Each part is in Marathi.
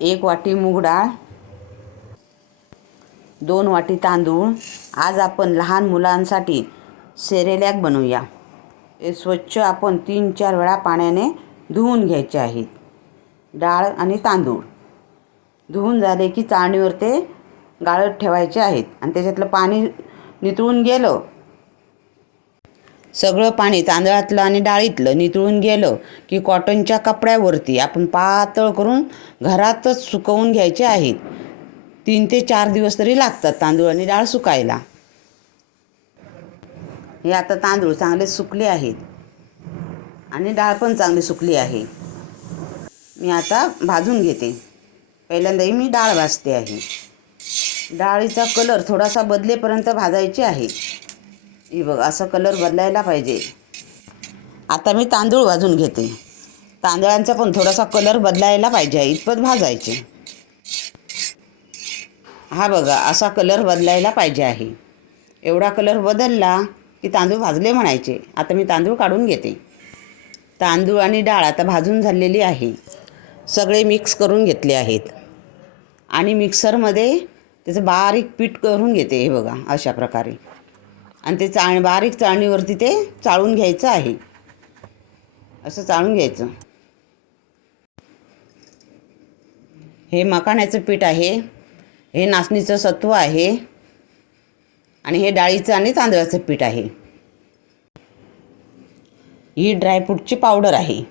एक वाटी मूग डाळ दोन वाटी तांदूळ. आज आपण लहान मुलांसाठी सेरेलॅक बनवूया. हे स्वच्छ आपण तीन चार वेळा पाण्याने धुवून घ्यायचे आहेत. डाळ आणि तांदूळ. धुवून झाले की चाळणीवर ते गाळत ठेवायचे आहेत. आणि त्याच्यातलं पाणी नितळून गेलं सगळं पाणी तांदळातलं आणि डाळीतलं नितळून गेलं की कॉटनच्या कपड्यावरती आपण पातळ करून घरातच सुकवून घ्यायचे आहेत. तीन ते चार दिवस तरी लागतात तांदूळ आणि डाळ सुकायला. हे आता तांदूळ चांगले सुकले आहेत. आणि डाळ पण चांगली सुकली आहे. मी आता भाजून घेते. पहिल्यांदाही मी डाळ भाजते आहे. डाळीचा कलर थोडासा बदलेपर्यंत भाजायची आहे. ही बघ असं कलर बदलायला पाहिजे. आता मी तांदूळ भाजून घेते. तांदळांचा पण थोडासा कलर बदलायला पाहिजे इतपत भाजायचे. हा बघा असा कलर बदलायला पाहिजे आहे. एवढा कलर बदलला की तांदूळ भाजले म्हणायचे. आता मी तांदूळ काढून घेते. तांदूळ आणि डाळ आता भाजून झालेली आहे. सगळे मिक्स करून घेतले आहेत. आणि मिक्सरमध्ये त्याचं बारीक पीठ करून घेते हे बघा अशा प्रकारे. आणि ते चाळ बारीक चाळणीवरती ते चाळून घ्यायचं आहे. असं चाळून घ्यायचं. हे मकाण्याचं पीठ आहे. हे नाचणीचं सत्व आहे. आणि हे डाळीचं आणि तांदळाचं पीठ आहे. ही ड्रायफ्रूटची पावडर आहे.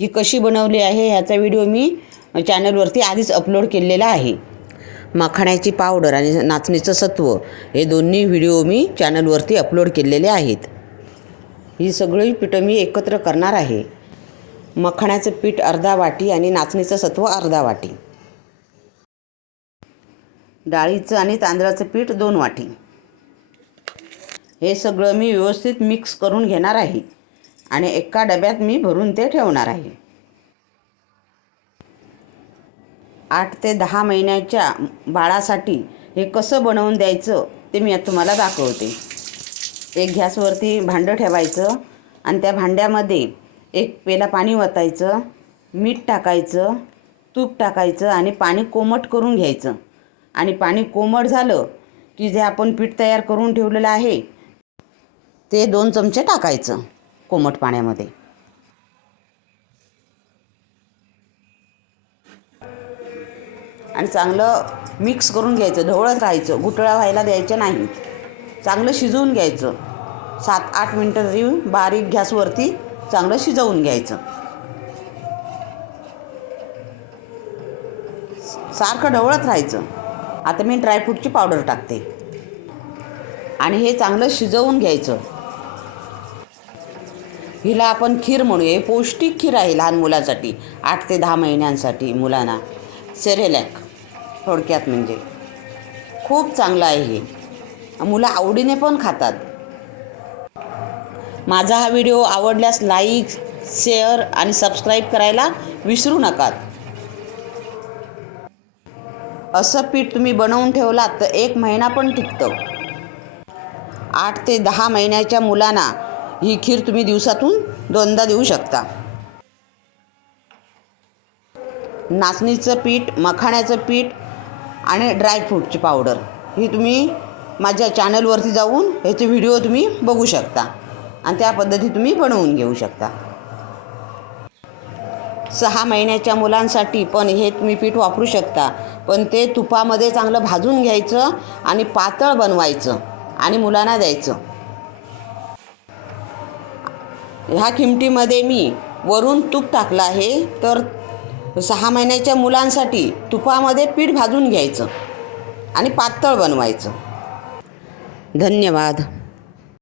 ही कशी बनवली आहे ह्याचा व्हिडिओ मी चॅनलवरती आधीच अपलोड केलेला आहे. मखाण्याची पावडर आणि नाचणीचं सत्व हे दोन्ही व्हिडिओ मी चॅनलवरती अपलोड केलेले आहेत. ही सगळी पिठं मी एकत्र करणार आहे. मखाण्याचं पीठ अर्धा वाटी आणि नाचणीचं सत्व अर्धा वाटी. डाळीचं आणि तांदळाचं पीठ दोन वाटी. हे सगळं मी व्यवस्थित मिक्स करून घेणार आहे आणि एका डब्यात मी भरून ते ठेवणार आहे. आठ ते दहा महिन्याच्या बाळासाठी हे कसं बनवून द्यायचं ते मी आता तुम्हाला दाखवते. एक गॅसवरती भांडं ठेवायचं आणि त्या भांड्यामध्ये एक पेला पाणी वतायचं मीठ टाकायचं तूप टाकायचं आणि पाणी कोमट करून घ्यायचं. आणि पाणी कोमट झालं की जे आपण पीठ तयार करून ठेवलेलं आहे ते दोन चमचे टाकायचं कोमट पाण्यामध्ये. आणि चांगलं मिक्स करून घ्यायचं ढवळत राहायचं गुटळा व्हायला द्यायचं नाही. चांगलं शिजवून घ्यायचं. सात आठ मिनटं तरी बारीक गॅसवरती चांगलं शिजवून घ्यायचं. सारखं ढवळत राहायचं. आता मी ड्रायफ्रूटची पावडर टाकते. आणि हे चांगलं शिजवून घ्यायचं. हिला आपण खीर म्हणूया. हे पौष्टिक खीर आहे लहान मुलासाठी आठ ते दहा महिन्यांसाठी मुलांना. सेरेलॅक. थोडक्यात म्हणजे. खूप चांगलं आहे हे. मुलं आवडीने पण खातात. माझा हा व्हिडिओ आवडल्यास लाईक शेअर आणि सबस्क्राईब करायला विसरू नका असं पीठ तुम्ही बनवून ठेवलात तर एक महिना पण टिकतं. आठ ते दहा महिन्याच्या मुलांना ही खीर तुम्ही दिवसातून दोनदा देऊ शकता. नाचणीचं पीठ मखाण्याचं पीठ आणि ड्रायफ्रूटची पावडर ही तुम्ही माझ्या चॅनलवरती जाऊन ह्याचे व्हिडिओ तुम्ही बघू शकता. आणि त्या पद्धती तुम्ही बनवून घेऊ शकता. सहा महिन्याच्या मुलांसाठी पण हे तुम्ही पीठ वापरू शकता. पण ते तुपामध्ये चांगलं भाजून घ्यायचं आणि पातळ बनवायचं आणि मुलांना द्यायचं. ह्या किमटीमध्ये मी वरून तूप टाकलं आहे तर सहा महिन्याच्या मुलांसाठी तुपामध्ये पीठ भाजून घ्यायचं आणि पातळ बनवायचं. धन्यवाद.